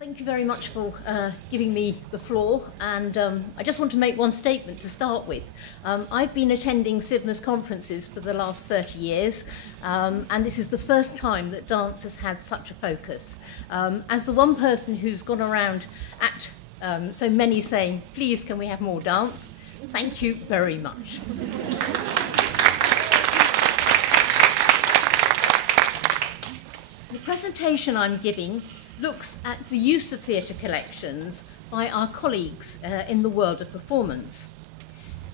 Thank you very much for giving me the floor, and I just want to make one statement to start with. I've been attending SIBMAS conferences for the last 30 years, and this is the first time that dance has had such a focus. As the one person who's gone around at so many saying, please can we have more dance, thank you very much. The presentation I'm giving looks at the use of theatre collections by our colleagues in the world of performance.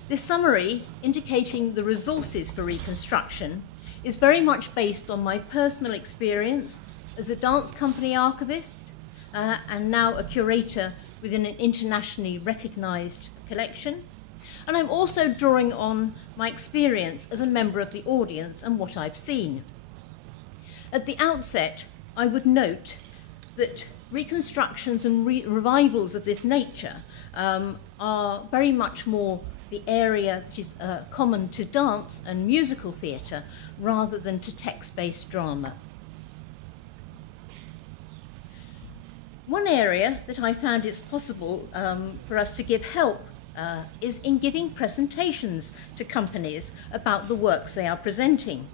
This summary, indicating the resources for Reconstruction, is very much based on my personal experience as a dance company archivist and now a curator within an internationally recognised collection. And I'm also drawing on my experience as a member of the audience and what I've seen. At the outset, I would note that reconstructions and revivals of this nature are very much more the area that is common to dance and musical theatre rather than to text-based drama. One area that I found it's possible for us to give help is in giving presentations to companies about the works they are presenting.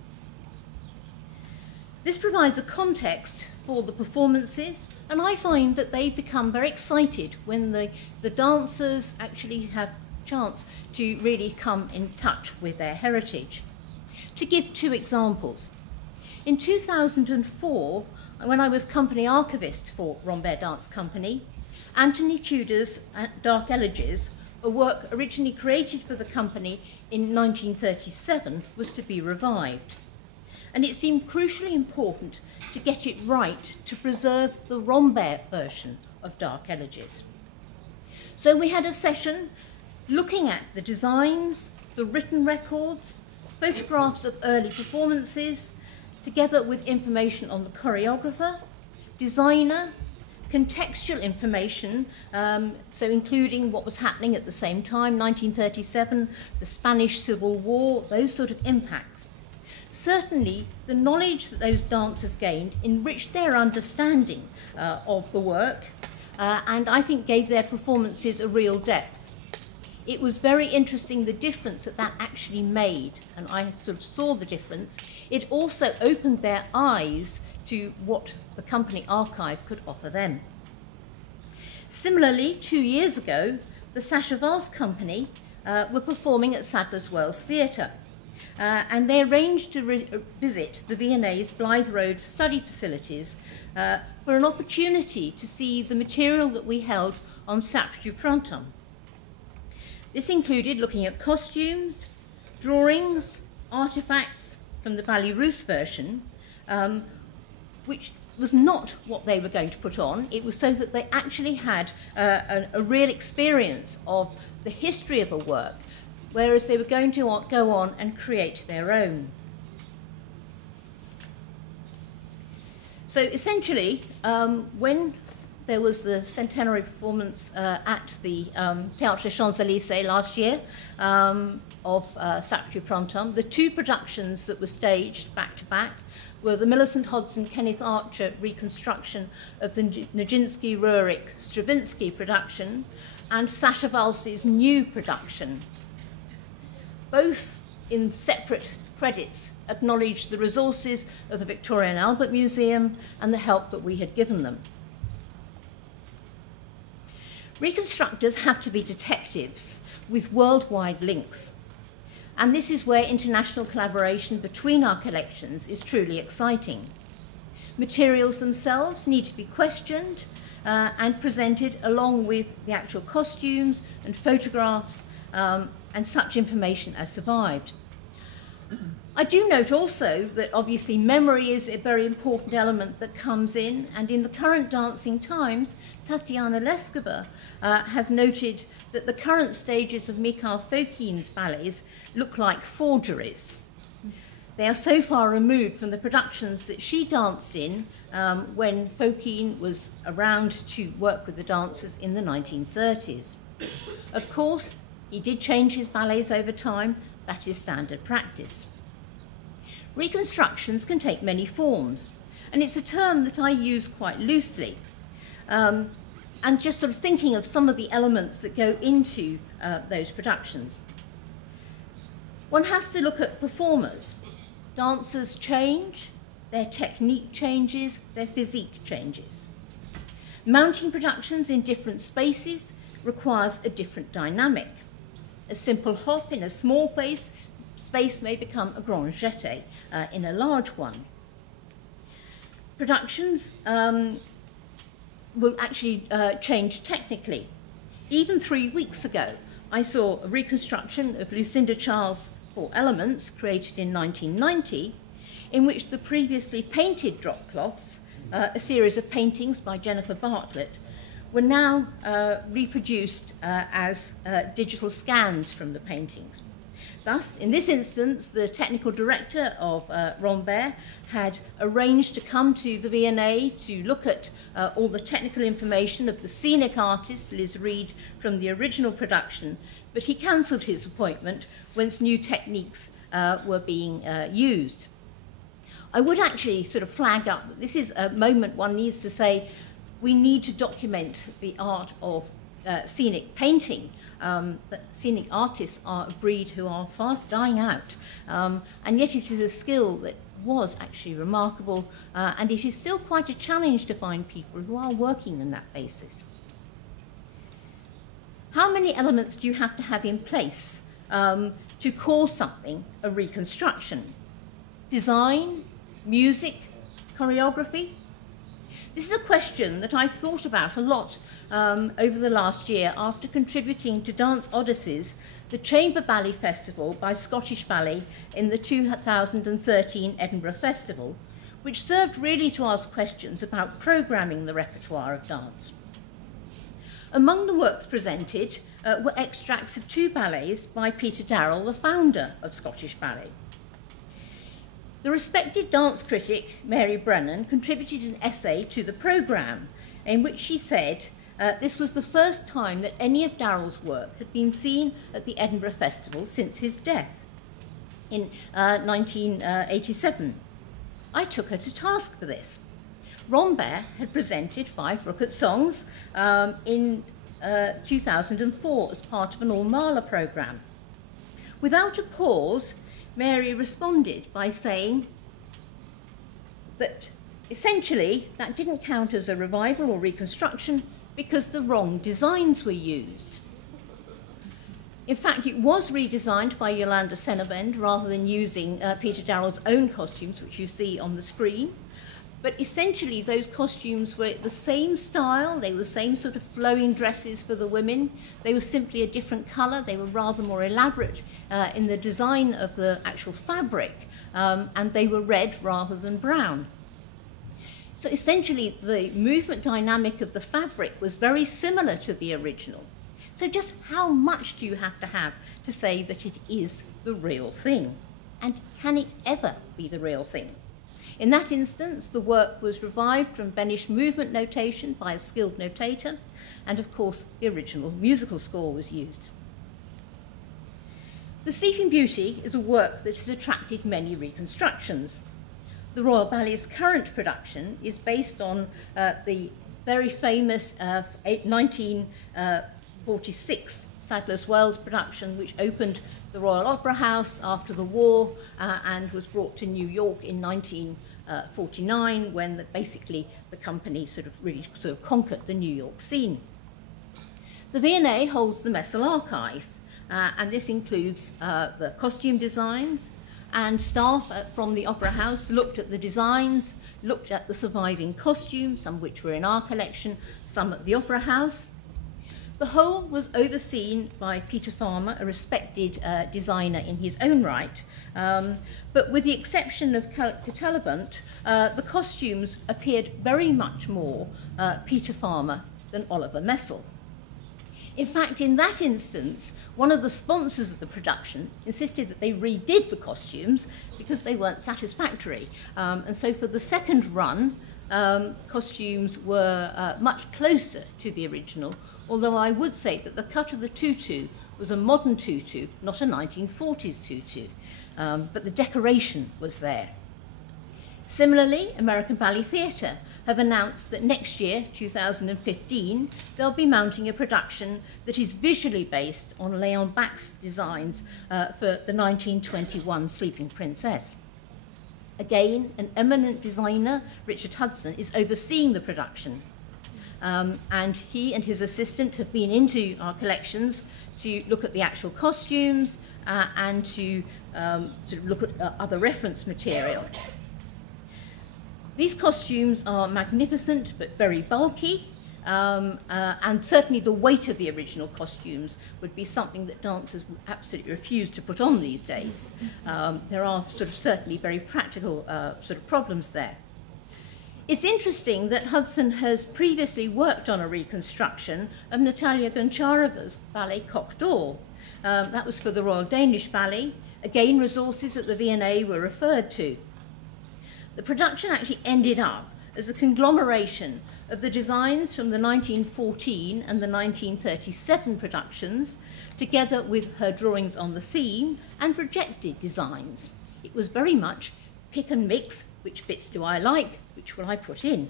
This provides a context for the performances, and I find that they become very excited when the dancers actually have a chance to really come in touch with their heritage. To give two examples, in 2004, when I was company archivist for Rambert Dance Company, Anthony Tudor's Dark Elegies, a work originally created for the company in 1937, was to be revived. And it seemed crucially important to get it right to preserve the Rambert version of Dark Elegies. So we had a session looking at the designs, the written records, photographs of early performances, together with information on the choreographer, designer, contextual information, so including what was happening at the same time, 1937, the Spanish Civil War, those sort of impacts. Certainly, the knowledge that those dancers gained enriched their understanding of the work and I think gave their performances a real depth. It was very interesting the difference that actually made, and I sort of saw the difference. It also opened their eyes to what the company archive could offer them. Similarly, 2 years ago, the Sacha Valls Company were performing at Sadler's Wells Theatre. And they arranged to visit the V&A's Blythe Road study facilities for an opportunity to see the material that we held on Sacre du Printemps. This included looking at costumes, drawings, artifacts from the Ballet-Russe version, which was not what they were going to put on. It was so that they actually had a real experience of the history of a work, whereas they were going to go on and create their own. So essentially, when there was the centenary performance at the Théâtre Champs-Élysées last year of Sacre du Printemps, the two productions that were staged back-to-back were the Millicent Hodson Kenneth Archer reconstruction of the Nijinsky-Rurik-Stravinsky production and Sacha Valls' new production. Both, in separate credits, acknowledged the resources of the Victoria and Albert Museum and the help that we had given them. Reconstructors have to be detectives with worldwide links, and this is where international collaboration between our collections is truly exciting. Materials themselves need to be questioned and presented along with the actual costumes and photographs and such information as survived. I do note also that obviously memory is a very important element that comes in, and in the current dancing times, Tatiana Leskova has noted that the current stages of Mikhail Fokin's ballets look like forgeries. They are so far removed from the productions that she danced in when Fokin was around to work with the dancers in the 1930s. Of course, he did change his ballets over time. That is standard practice. Reconstructions can take many forms, and it's a term that I use quite loosely. and just sort of thinking of some of the elements that go into those productions. One has to look at performers. Dancers change, their technique changes, their physique changes. Mounting productions in different spaces requires a different dynamic. A simple hop in a small space may become a grand jeté in a large one. Productions will actually change technically. Even 3 weeks ago, I saw a reconstruction of Lucinda Charles' Four Elements, created in 1990, in which the previously painted drop cloths, a series of paintings by Jennifer Bartlett, were now reproduced as digital scans from the paintings. Thus, in this instance, the technical director of Rambert had arranged to come to the V&A to look at all the technical information of the scenic artist, Liz Reed, from the original production, but he cancelled his appointment once new techniques were being used. I would actually sort of flag up that this is a moment one needs to say, we need to document the art of scenic painting. That scenic artists are a breed who are fast dying out, and yet it is a skill that was actually remarkable, and it is still quite a challenge to find people who are working on that basis. How many elements do you have to have in place to call something a reconstruction? Design, music, choreography? This is a question that I've thought about a lot over the last year after contributing to Dance Odysseys, the Chamber Ballet Festival by Scottish Ballet in the 2013 Edinburgh Festival, which served really to ask questions about programming the repertoire of dance. Among the works presented were extracts of two ballets by Peter Darrell, the founder of Scottish Ballet. The respected dance critic, Mary Brennan, contributed an essay to the programme in which she said this was the first time that any of Darrell's work had been seen at the Edinburgh Festival since his death in 1987. I took her to task for this. Rambert had presented 5 Rocket songs in 2004 as part of an all-Mahler programme. Without a pause, Mary responded by saying that essentially that didn't count as a revival or reconstruction because the wrong designs were used. In fact, it was redesigned by Yolanda Senabend rather than using Peter Darrell's own costumes, which you see on the screen. But essentially, those costumes were the same style, they were the same sort of flowing dresses for the women, they were simply a different colour, they were rather more elaborate in the design of the actual fabric, and they were red rather than brown. So essentially, the movement dynamic of the fabric was very similar to the original. So just how much do you have to say that it is the real thing? And can it ever be the real thing? In that instance, the work was revived from Benesch movement notation by a skilled notator, and of course, the original musical score was used. The Sleeping Beauty is a work that has attracted many reconstructions. The Royal Ballet's current production is based on the very famous 1946 Sadler's Wells production, which opened the Royal Opera House after the war and was brought to New York in 1949, when basically the company really conquered the New York scene. The V&A holds the Messel archive, and this includes the costume designs, and staff from the Opera House looked at the designs, looked at the surviving costumes, some which were in our collection, some at the Opera House. The whole was overseen by Peter Farmer, a respected designer in his own right, but with the exception of Catalabant, the costumes appeared very much more Peter Farmer than Oliver Messel. In fact, in that instance, one of the sponsors of the production insisted that they redid the costumes because they weren't satisfactory. And so for the second run, costumes were much closer to the original, although I would say that the cut of the tutu was a modern tutu, not a 1940s tutu, but the decoration was there. Similarly, American Ballet Theatre have announced that next year, 2015, they'll be mounting a production that is visually based on Leon Bach's designs for the 1921 Sleeping Princess. Again, an eminent designer, Richard Hudson, is overseeing the production. And he and his assistant have been into our collections to look at the actual costumes and to look at other reference material. These costumes are magnificent but very bulky, and certainly the weight of the original costumes would be something that dancers would absolutely refuse to put on these days. There are certainly very practical problems there. It's interesting that Hudson has previously worked on a reconstruction of Natalia Goncharova's ballet Coq d'Or. That was for the Royal Danish Ballet. Again, resources at the V&A were referred to. The production actually ended up as a conglomeration of the designs from the 1914 and the 1937 productions, together with her drawings on the theme and rejected designs. It was very much pick and mix, which bits do I like, which will I put in.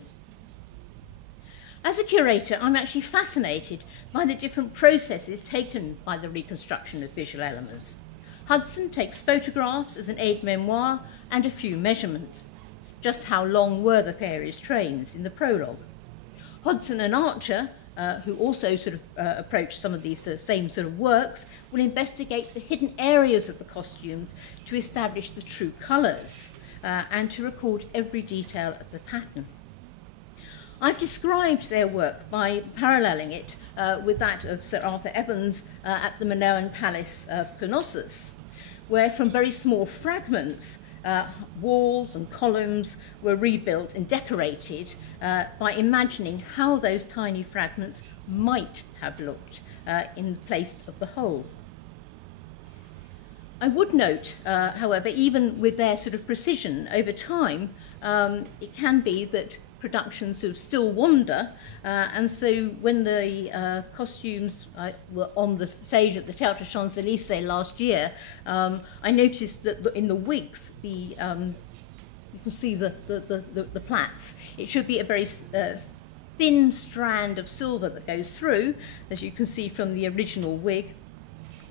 As a curator, I'm actually fascinated by the different processes taken by the reconstruction of visual elements. Hudson takes photographs as an aide-memoire and a few measurements. Just how long were the fairies' trains in the prologue? Hodson and Archer, who also approach some of these same works, will investigate the hidden areas of the costumes to establish the true colours and to record every detail of the pattern. I've described their work by paralleling it with that of Sir Arthur Evans at the Minoan Palace of Knossos, where from very small fragments walls and columns were rebuilt and decorated by imagining how those tiny fragments might have looked in place of the whole. I would note, however, even with their precision over time, it can be that productions still wander, and so when the costumes were on the stage at the Théâtre Champs-Élysées last year, I noticed that in the wigs, you can see the plaits. It should be a very thin strand of silver that goes through, as you can see from the original wig,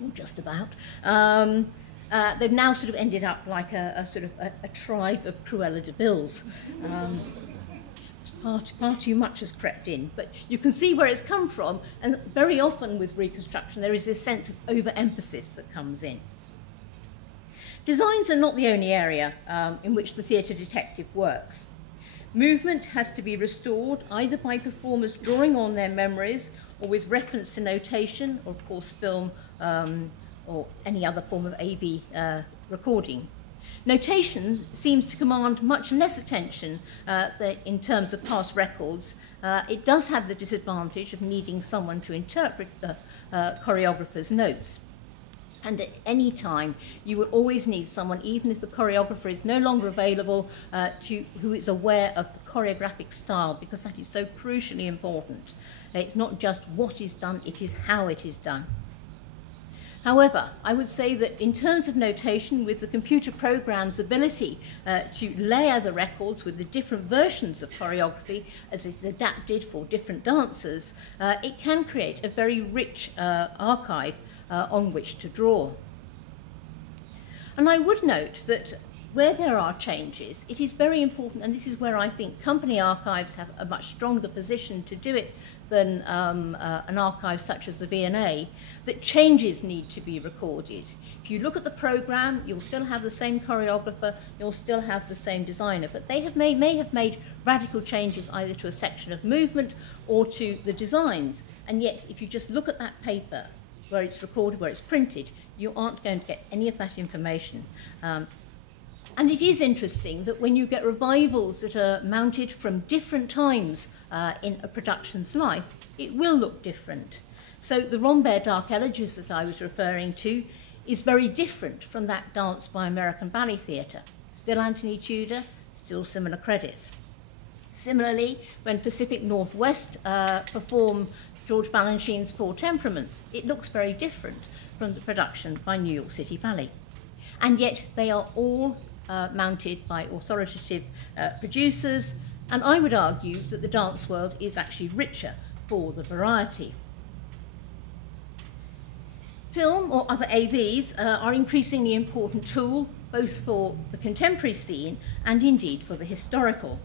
or just about. They've now ended up like a tribe of Cruella de Vils. Far too much has crept in, but you can see where it's come from, and very often with reconstruction there is this sense of overemphasis that comes in. Designs are not the only area in which the theatre detective works. Movement has to be restored either by performers drawing on their memories or with reference to notation, or of course film or any other form of AV recording. Notation seems to command much less attention in terms of past records. It does have the disadvantage of needing someone to interpret the choreographer's notes. And at any time, you will always need someone, even if the choreographer is no longer available, who is aware of the choreographic style, because that is so crucially important. It's not just what is done, it is how it is done. However, I would say that in terms of notation, with the computer program's ability to layer the records with the different versions of choreography as it's adapted for different dancers, it can create a very rich archive on which to draw. And I would note that where there are changes, it is very important, and this is where I think company archives have a much stronger position to do it than an archive such as the V&A, that changes need to be recorded. If you look at the program, you'll still have the same choreographer, you'll still have the same designer, but they may have made radical changes either to a section of movement or to the designs. And yet, if you just look at that paper, where it's recorded, where it's printed, you aren't going to get any of that information. And it is interesting that when you get revivals that are mounted from different times in a production's life, it will look different. So the Rambert Dark Elegies that I was referring to is very different from that dance by American Ballet Theatre. Still Anthony Tudor, still similar credits. Similarly, when Pacific Northwest perform George Balanchine's Four Temperaments, it looks very different from the production by New York City Ballet. And yet they are all mounted by authoritative producers, And I would argue that the dance world is actually richer for the variety. Film or other AVs are increasingly important tool both for the contemporary scene and indeed for the historical.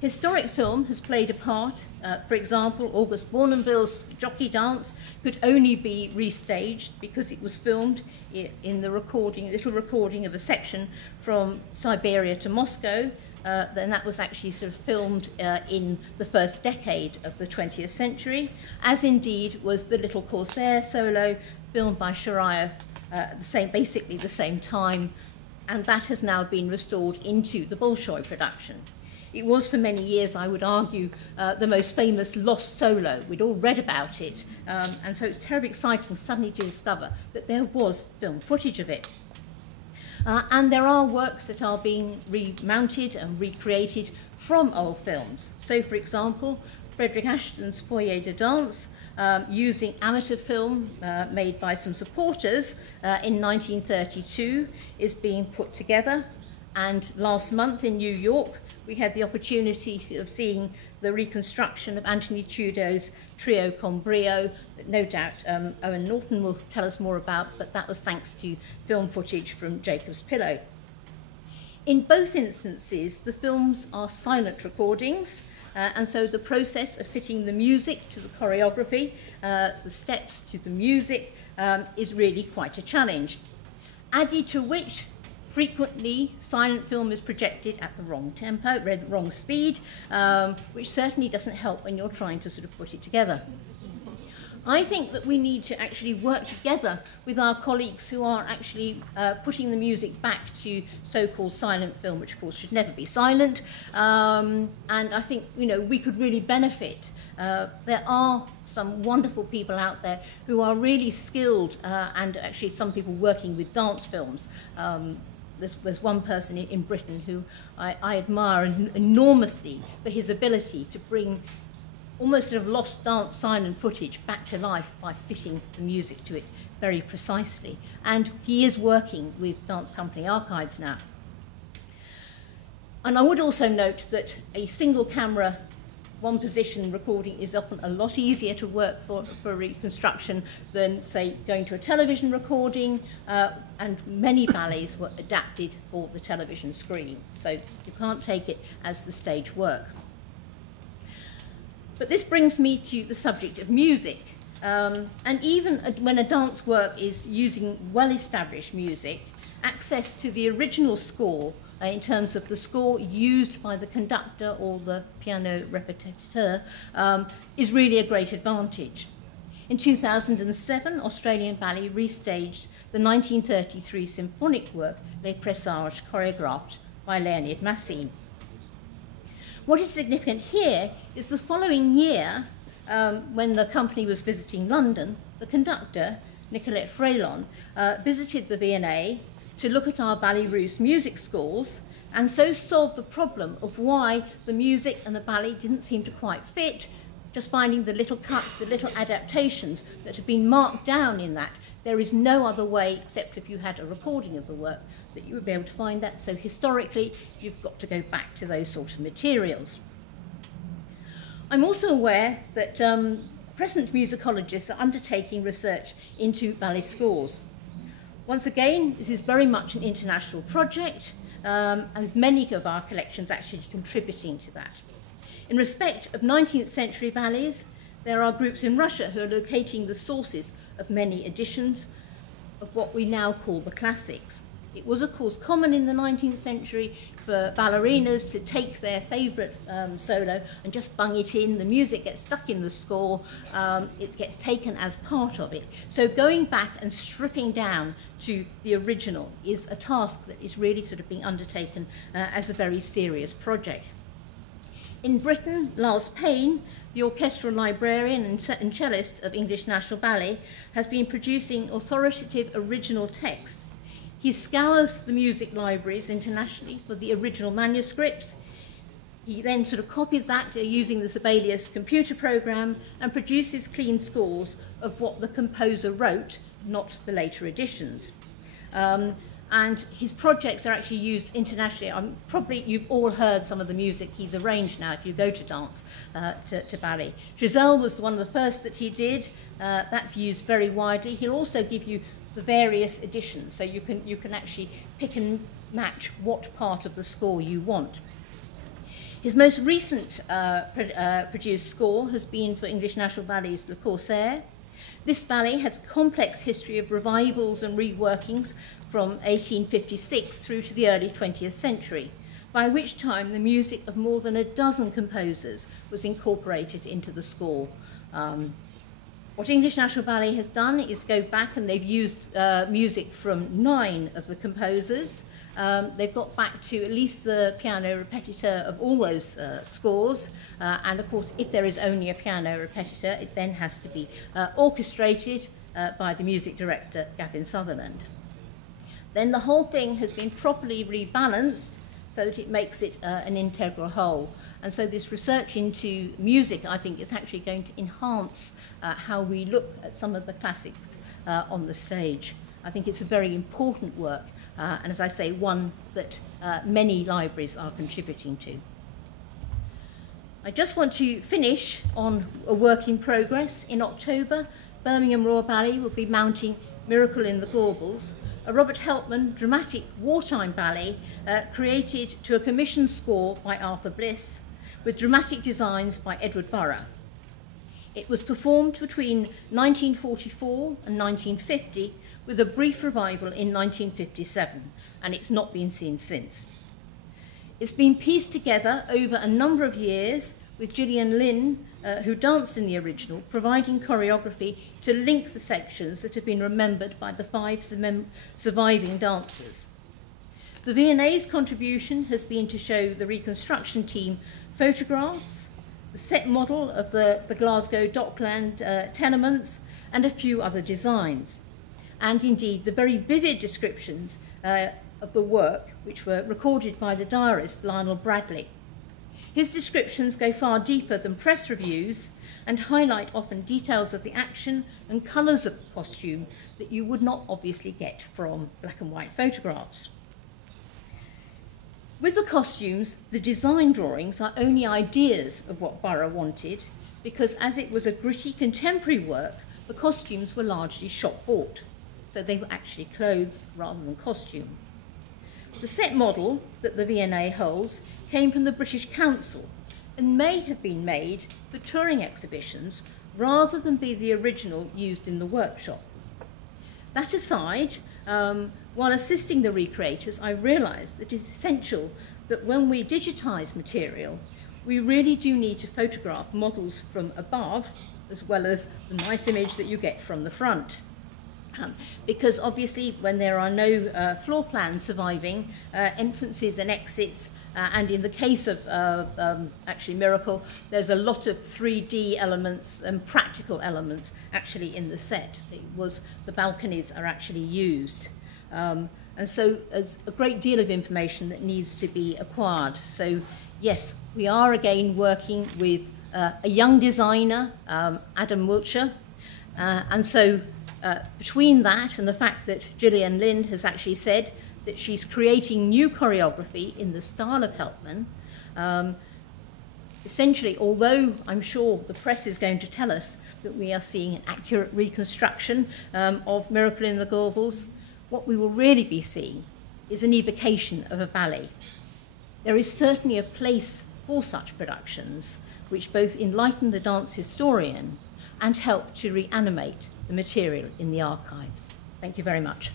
Historic film has played a part. For example, August Bournonville's Jockey Dance could only be restaged because it was filmed in the little recording of a section from Siberia to Moscow. Then that was actually sort of filmed in the first decade of the 20th century, as indeed was the Little Corsair solo filmed by Sharayev basically the same time, and that has now been restored into the Bolshoi production. It was for many years, I would argue, the most famous lost solo. We'd all read about it, and so it's terribly exciting suddenly to discover that there was film footage of it. And there are works that are being remounted and recreated from old films. So, for example, Frederick Ashton's Foyer de Danse, using amateur film made by some supporters in 1932, is being put together. And last month in New York, we had the opportunity of seeing the reconstruction of Anthony Trudeau's Trio con Brio, that no doubt Owen Norton will tell us more about, but that was thanks to film footage from Jacob's Pillow. In both instances, the films are silent recordings, and so the process of fitting the music to the choreography, the steps to the music, is really quite a challenge. Added to which, frequently, silent film is projected at the wrong tempo, wrong speed, which certainly doesn't help when you're trying to sort of put it together. I think that we need to actually work together with our colleagues who are actually putting the music back to so-called silent film, which of course should never be silent. And I think, we could really benefit. There are some wonderful people out there who are really skilled, and actually some people working with dance films. There's one person in Britain who I admire enormously for his ability to bring almost sort of lost dance silent footage back to life by fitting the music to it very precisely. And he is working with Dance Company Archives now. And I would also note that a single camera, one position recording is often a lot easier to work for reconstruction than, say, going to a television recording, and many ballets were adapted for the television screen, so you can't take it as the stage work. But this brings me to the subject of music, and even when a dance work is using well-established music, access to the original score in terms of the score used by the conductor or the piano répétiteur, is really a great advantage. In 2007, Australian Ballet restaged the 1933 symphonic work Les Présages, choreographed by Leonid Massine. What is significant here is the following year, when the company was visiting London, the conductor, Nicolette Freylon, visited the V&A to look at our Ballet Russe music scores, and so solved the problem of why the music and the ballet didn't seem to quite fit, just finding the little cuts, the little adaptations that have been marked down in that. There is no other way, except if you had a recording of the work, that you would be able to find that. So historically, you've got to go back to those sort of materials. I'm also aware that present musicologists are undertaking research into ballet scores. Once again, this is very much an international project, and with many of our collections actually contributing to that. In respect of 19th century ballets, there are groups in Russia who are locating the sources of many editions of what we now call the classics. It was, of course, common in the 19th century for ballerinas to take their favourite solo and just bung it in. The music gets stuck in the score, it gets taken as part of it. So going back and stripping down to the original is a task that is really sort of being undertaken as a very serious project. In Britain, Lars Payne, the orchestral librarian and cellist of English National Ballet, has been producing authoritative original texts. He scours the music libraries internationally for the original manuscripts. He then sort of copies that using the Sibelius computer program and produces clean scores of what the composer wrote, not the later editions. and his projects are actually used internationally. Probably you've all heard some of the music he's arranged now if you go to dance to ballet. Giselle was one of the first that he did. That's used very widely. He'll also give you the various editions, so you can actually pick and match what part of the score you want. His most recent produced score has been for English National Ballet's Le Corsaire. This ballet has a complex history of revivals and reworkings from 1856 through to the early 20th century, by which time the music of more than a dozen composers was incorporated into the score. What English National Ballet has done is go back, and they've used music from 9 of the composers. They've got back to at least the piano repetiteur of all those scores, and of course if there is only a piano repetiteur, it then has to be orchestrated by the music director Gavin Sutherland. Then the whole thing has been properly rebalanced so that it makes it an integral whole. And so this research into music, I think, is actually going to enhance how we look at some of the classics on the stage. I think it's a very important work, and as I say, one that many libraries are contributing to. I just want to finish on a work in progress. In October, Birmingham Royal Ballet will be mounting Miracle in the Gaubles, a Robert Helpman dramatic wartime ballet created to a commissioned score by Arthur Bliss, with dramatic designs by Edward Burrough. It was performed between 1944 and 1950, with a brief revival in 1957, and it's not been seen since. It's been pieced together over a number of years, with Gillian Lynn, who danced in the original, providing choreography to link the sections that have been remembered by the 5 surviving dancers. The V&A's contribution has been to show the reconstruction team photographs, the set model of the Glasgow Dockland tenements, and a few other designs. And indeed, the very vivid descriptions of the work, which were recorded by the diarist Lionel Bradley. His descriptions go far deeper than press reviews and highlight often details of the action and colours of the costume that you would not obviously get from black and white photographs. With the costumes, the design drawings are only ideas of what Burrough wanted, because as it was a gritty contemporary work, the costumes were largely shop bought, so they were actually clothes rather than costume. The set model that the V&A holds came from the British Council and may have been made for touring exhibitions rather than be the original used in the workshop. That aside, while assisting the recreators, I realised that it is essential that when we digitise material, we really do need to photograph models from above as well as the nice image that you get from the front. Because obviously when there are no floor plans surviving, entrances and exits, and in the case of actually Miracle, there's a lot of 3D elements and practical elements actually in the set. The balconies are actually used. And so there's a great deal of information that needs to be acquired. So yes, we are again working with a young designer, Adam Wiltshire, and so between that and the fact that Gillian Lynn has actually said that she's creating new choreography in the style of Helpman, essentially, although I'm sure the press is going to tell us that we are seeing an accurate reconstruction of Miracle in the Gaubles, what we will really be seeing is an evocation of a ballet. There is certainly a place for such productions which both enlighten the dance historian and help to reanimate the material in the archives. Thank you very much.